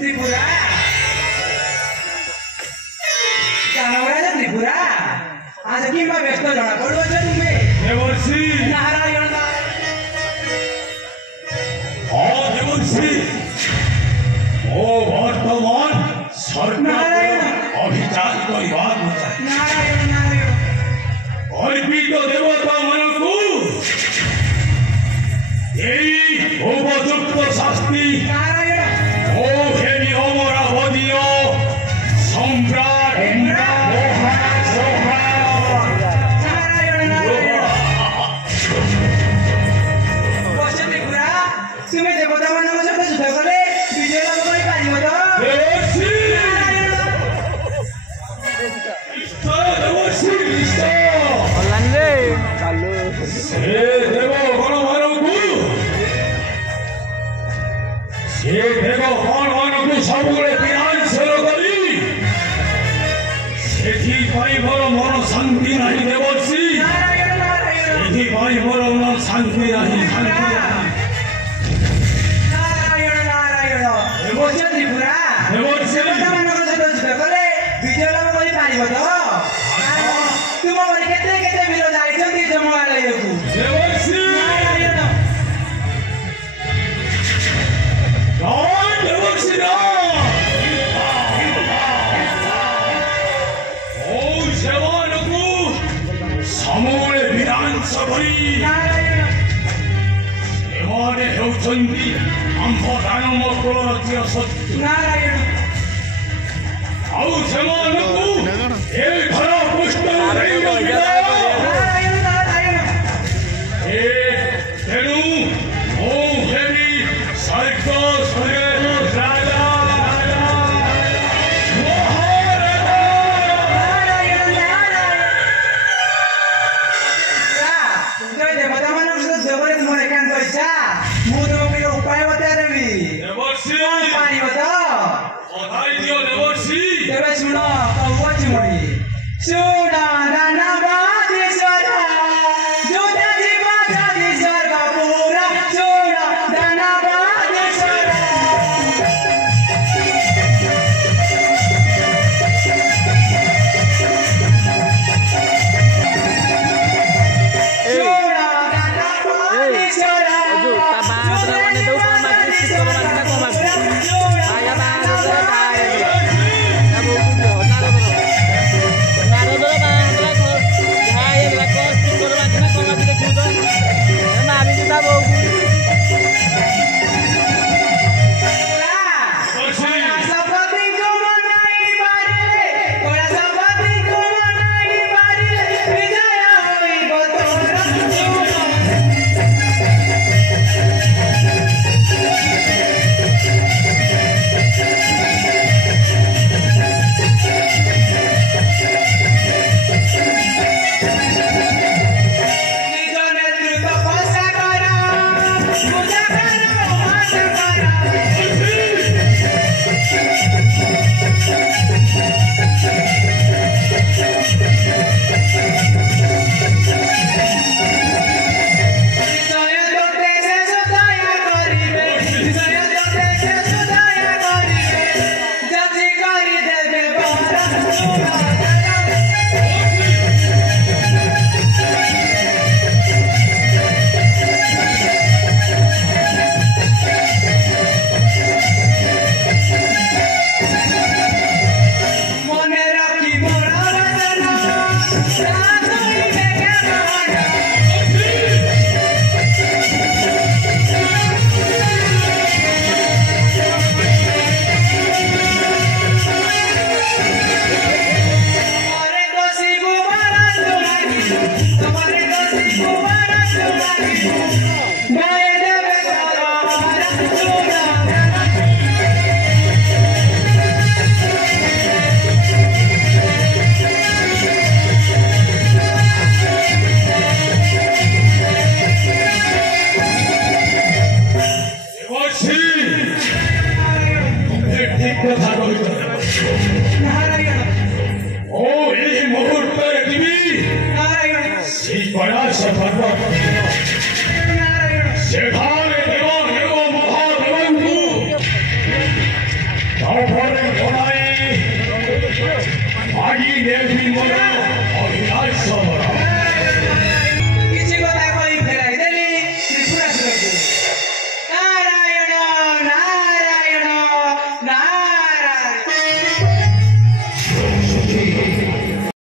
त्रिपुरा जानवराजा त्रिपुरा आज किंवा व्यस्त जणा पडवच तुम्ही देवर्षी नारायण देवर्षी ओ वर्तमान सरकार अभिजात परिवार नारायण नारायण अर्पित देवता मनकु उपयुक्त शास्ति नारायण ओ फेरि अमरावतीय सम्राट नारायण नारायण बस त्रिपुरा तुम्ही देवता ମାନଙ୍କ ସହିତ ଯୁଦ୍ଧ କଲେ ବିଜୟ ଲାଭ କରିପାରିବ ତ ସବୁବେଳେ ବିନାଶର କରି ସେଥିପାଇଁ ମୋର ମନ ଶାନ୍ତି ନାହିଁ ଦେବର୍ଷି ସେଥିପାଇଁ ମୋର ମନ ଶାନ୍ତି ନାହିଁ ନାରାୟଣ ନାରାୟଣ ବସ ତ୍ରିପୁରା ଦେବତା ମାନଙ୍କ ସହିତ ଯୁଦ୍ଧ କଲେ ବିଜୟ ଲାଭ କରିପାରିବ ତ ତୁମ ପରି କେତେ କେତେ ବୀର ଯାଇଛନ୍ତି ଜମବାଳୟକୁ ଦେବର୍ଷି ନାରାୟଣ ଦେବର୍ଷି ସେମାନଙ୍କୁ ସମୂଳେ ବିନାଶ କରି ସେମାନେ ହେଉଛନ୍ତି ଆମ୍ଭ ଦାନବ କୁଳର ଚିର ଶତ୍ରୁ ନାରାୟଣ ଆଉ ସେମାନଙ୍କୁ ଏ ଘର ପୃଷ୍ଠରେ ନାରାୟଣ ନାରାୟଣ ତେଣୁ ମୁଁ ହେବି ସ୍ୱର୍ଗ ରାଜା ଦେବତା ମାନଙ୍କ ସହିତ ଯୋଗରେ ମୋର ଏକାନ୍ତ ଇଚ୍ଛା ମୁଁ ତୁମକୁ ଉପାୟ ବତାଇ ଦେବି ପାରିବ ତ ତେବେ ଶୁଣ କହୁଅଛି ମୁଣି ଶୁଣ ଦାନବାଦୀଶ୍ୱର ଯୋଉଟା ଯିବ ଯଦି ସ୍ୱର୍ଗ ପୁରା ଶୁଣ ଦାନବାଦୀଶ୍ୱର ତାପରେ ପଢ଼ାଇ ଆଜି ଦେବୀ ମୋର